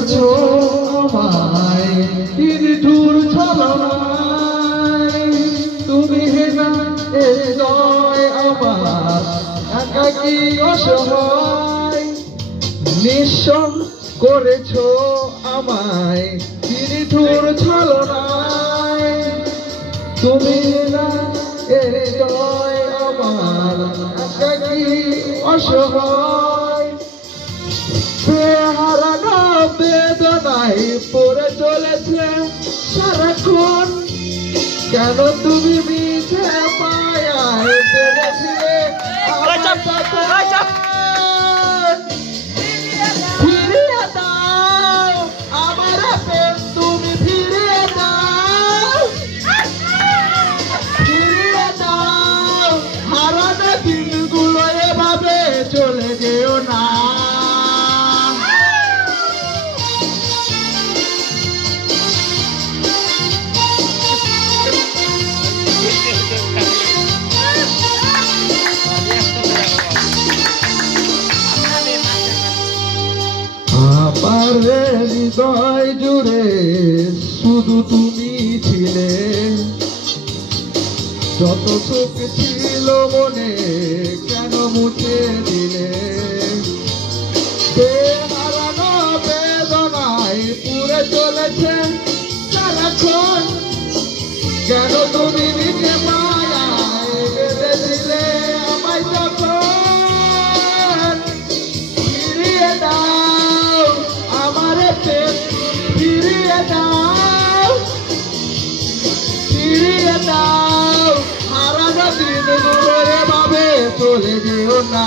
করেছো আমায় নিঠুর ছলনায়। তুমি হেনা এ হৃদয় আমার একাকী অসহায়। নিঃস্ব করেছো আমায় নিঠুর ছলনায়। তুমি না এ হৃদয় আমার একাকী অসহায়। বেহারা বেদনায় পড়ে চলেছে সারাক্ষণ। কেন তুমি মিছে মায়ায় পেরেছিলে ফিরিয়ে দাও আমার প্রেম, তুমি ফিরিয়ে দাও, ফিরিয়ে দাও। হারানো দিনগুলো এভাবে চলে যেও না। আমার হৃদয় জুড়ে শুধু তুমি ছিলে। যত সুখ ছিল মনে কেন মুছে দিলে। হারানো বেদনায় পুড়ে চলেছে সারাক্ষণ। কেন তুমি নিজে মায়ায় বেঁধে দিলে আমায় যখন। ফিরিয়ে দাও আমার প্রেম, ফিরিয়ে দাও, ফিরিয়ে দাও। হারানো দিনগুলো এভাবে চলে যেও না।